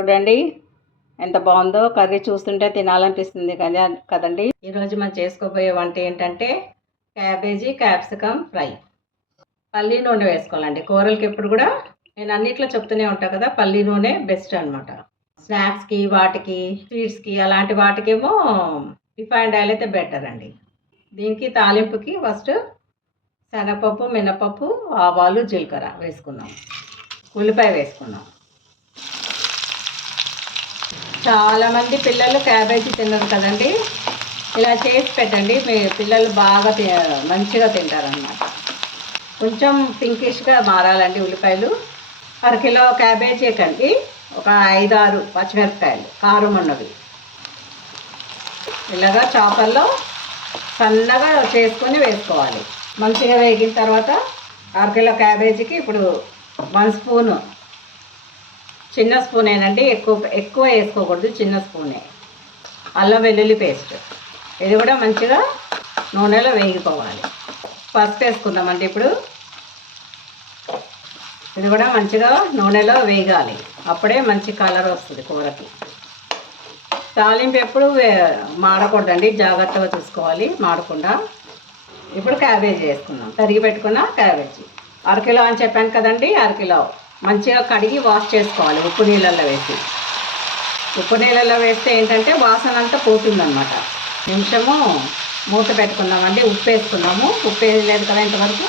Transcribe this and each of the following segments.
చూడండి ఎంత బాగుందో. కర్రీ చూస్తుంటే తినాలనిపిస్తుంది కదా కదండి. ఈరోజు మనం చేసుకోబోయే వంట ఏంటంటే క్యాబేజీ క్యాప్సికమ్ ఫ్రై. పల్లి నూనె వేసుకోవాలండి కూరలకి. ఎప్పుడు కూడా నేను అన్నిట్లో చెప్తూనే ఉంటాను కదా, పల్లి నూనె బెస్ట్ అనమాట. స్నాక్స్కి, వాటికి, స్వీట్స్కి అలాంటి వాటికేమో రిఫైండ్ ఆయిల్ అయితే బెటర్ అండి. దీనికి తాలింపుకి ఫస్ట్ శనగపప్పు, మినపప్పు, ఆవాలు, జీలకర్ర వేసుకుందాం. ఉల్లిపాయ వేసుకుందాం. చాలామంది పిల్లలు క్యాబేజీ తినరు కదండి. ఇలా చేసి పెట్టండి, మీ పిల్లలు బాగా మంచిగా తింటారనమాట. కొంచెం పింకిష్గా మారాలండి ఉల్లిపాయలు. అరకిలో క్యాబేజీ కండి ఒక 5-6 పచ్చిమిరపకాయలు కారం ఉన్నవి ఇలాగా చాపల్లో సన్నగా చేసుకొని వేసుకోవాలి. మంచిగా వేగిన తర్వాత అరకిలో క్యాబేజీకి ఇప్పుడు 1 స్పూను, చిన్న స్పూనేనండి, ఎక్కువ వేసుకోకూడదు, చిన్న స్పూనే అల్లం వెల్లుల్లి పేస్ట్. ఇది కూడా మంచిగా నూనెలో వేగిపోవాలి. పసుపు వేసుకుందామండి. ఇప్పుడు ఇది కూడా మంచిగా నూనెలో వేగాలి, అప్పుడే మంచి కలర్ వస్తుంది కూరకి. తాలింపు ఎప్పుడు మాడకూడదండి, జాగ్రత్తగా చూసుకోవాలి మాడకుండా. ఇప్పుడు క్యాబేజీ వేసుకుందాం. తరిగి పెట్టుకున్న క్యాబేజీ అరకిలో అని చెప్పాను కదండి. అరకిలో మంచిగా కడిగి వాష్ చేసుకోవాలి ఉప్పు నీళ్ళల్లో వేసి. ఉప్పు నీళ్ళల్లో వేస్తే ఏంటంటే వాసన అంతా పోతుందన్నమాట. నిమిషము మూత పెట్టుకుందామండి. ఉప్పు వేసుకున్నాము. ఉప్పు వేయలేదు కదా ఇంతవరకు.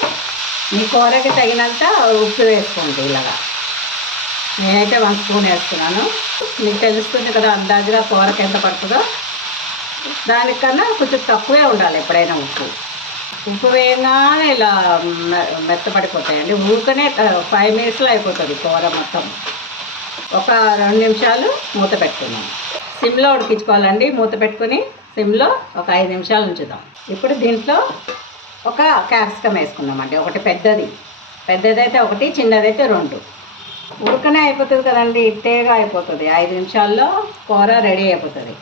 మీ కూరకి తగినంత ఉప్పు వేసుకోండి. ఇలాగా నేనైతే 1 స్పూన్ వేస్తున్నాను. మీకు తెలుస్తుంది కదా అందాజుగా కూరకి ఎంత పడుతుందో. దానికన్నా కొంచెం తక్కువే ఉండాలి ఎప్పుడైనా ఉప్పు. ఉప్పు వేయగానే ఇలా మెత్తపడిపోతాయండి. ఊరికనే 5 మినిట్స్లో అయిపోతుంది కూర మొత్తం. ఒక 2 నిమిషాలు మూత పెట్టుకుందాం. సిమ్లో ఉడికించుకోవాలండి. మూత పెట్టుకుని సిమ్లో ఒక 5 నిమిషాలు ఉంచుదాం. ఇప్పుడు దీంట్లో ఒక క్యాప్సికమ్ వేసుకుందామండి. ఒకటి పెద్దదైతే ఒకటి, చిన్నదైతే 2. ఉడకనే అయిపోతుంది కదండి, ఇట్టేగా అయిపోతుంది. 5 నిమిషాల్లో కూర రెడీ అయిపోతుంది.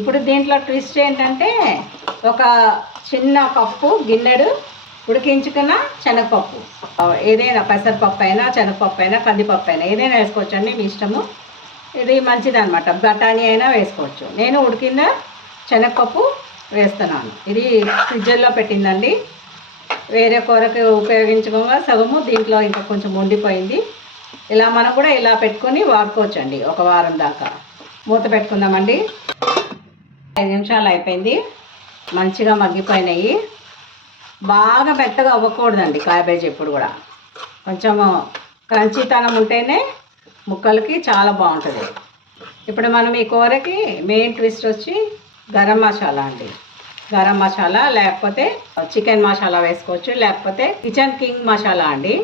ఇప్పుడు దీంట్లో ట్విస్ట్ ఏంటంటే ఒక చిన్న కప్పు గిన్నెడు ఉడికించుకున్న శనగపప్పు, ఏదైనా పెసరపప్పు అయినా, శనగపప్పు అయినా, కందిపప్పు అయినా ఏదైనా వేసుకోవచ్చండి, మీ ఇష్టము. ఇది మంచిదన్నమాట. బఠానీ అయినా వేసుకోవచ్చు. నేను ఉడికిన శనగపప్పు వేస్తున్నాను. ఇది ఫ్రిడ్జ్లో పెట్టిందండి. వేరే కూరకి ఉపయోగించుకోగా సగము దీంట్లో ఇంకా కొంచెం ఉండిపోయింది. ఇలా మనం కూడా ఇలా పెట్టుకొని వాడుకోవచ్చండి ఒక వారం దాకా. మూత పెట్టుకుందామండి. 5 నిమిషాలు అయిపోయింది. మంచిగా మగ్గిపోయినాయి. బాగా మెత్తగా అవ్వకూడదండి క్యాబేజీ. ఎప్పుడు కూడా కొంచెం క్రంచీతనం ఉంటేనే ముక్కలకి చాలా బాగుంటుంది. ఇప్పుడు మనం ఈ కూరకి మెయిన్ ట్విస్ట్ వచ్చి గరం మసాలా అండి. గరం మసాలా లేకపోతే చికెన్ మసాలా వేసుకోవచ్చు, లేకపోతే కిచెన్ కింగ్ మసాలా అండి.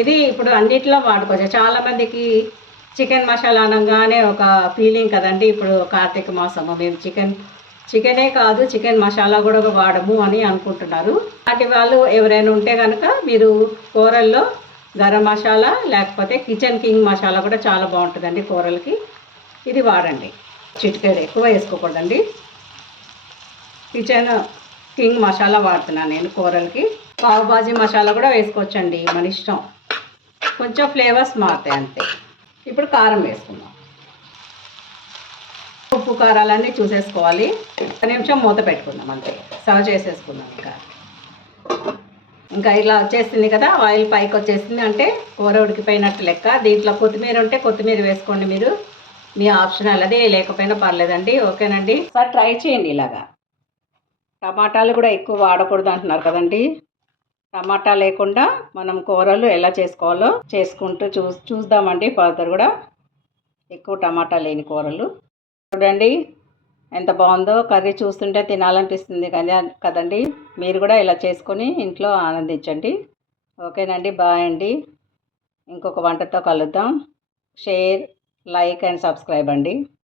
ఇది ఇప్పుడు అన్నిట్లో వాడుకోవచ్చు. చాలామందికి చికెన్ మసాలా అనగానే ఒక ఫీలింగ్ కదండి. ఇప్పుడు కార్తీక మాసము, మేము చికెనే కాదు చికెన్ మసాలా కూడా వాడము అని అనుకుంటున్నారు. అలాంటి వాళ్ళు ఎవరైనా ఉంటే కనుక మీరు కూరల్లో గరం మసాలా లేకపోతే కిచెన్ కింగ్ మసాలా కూడా చాలా బాగుంటుందండి కూరలకి. ఇది వాడండి. చిటికెడు, ఎక్కువ వేసుకోకూడదండి. కిచెన్ కింగ్ మసాలా వాడుతున్నాను నేను కూరలకి. పావు బాజీ మసాలా కూడా వేసుకోవచ్చండి, మన ఇష్టం. కొంచెం ఫ్లేవర్స్ మారుతాయి అంతే. ఇప్పుడు కారం వేసుకుందాం. ఉప్పు కారాలన్నీ చూసేసుకోవాలి. 1 నిమిషం మూత పెట్టుకుందాం అంతే. సర్వ్ చేసేసుకుందాం. ఇంకా ఇలా వచ్చేసింది కదా, ఆయిల్ పైకి వచ్చేసింది అంటే కూర ఉడికిపోయినట్టు లెక్క. దీంట్లో కొత్తిమీర ఉంటే కొత్తిమీర వేసుకోండి, మీరు మీ ఆప్షనల్. అది లేకపోయినా పర్లేదండి. ఓకేనండి, సార్ ట్రై చేయండి ఇలాగా. టమాటాలు కూడా ఎక్కువ వాడకూడదు అంటున్నారు కదండి. టమాటా లేకుండా మనం కూరలు ఎలా చేసుకోవాలో చేసుకుంటూ చూద్దామండి. ఫర్దర్ కూడా ఎక్కువ టమాటా లేని కూరలు. చూడండి ఎంత బాగుందో. కర్రీ చూస్తుంటే తినాలనిపిస్తుంది కదండి. మీరు కూడా ఇలా చేసుకొని ఇంట్లో ఆనందించండి. ఓకేనండి, బాయ్ అండి. ఇంకొక వంటతో కలుద్దాం. షేర్, లైక్ అండ్ సబ్స్క్రైబ్ అండి.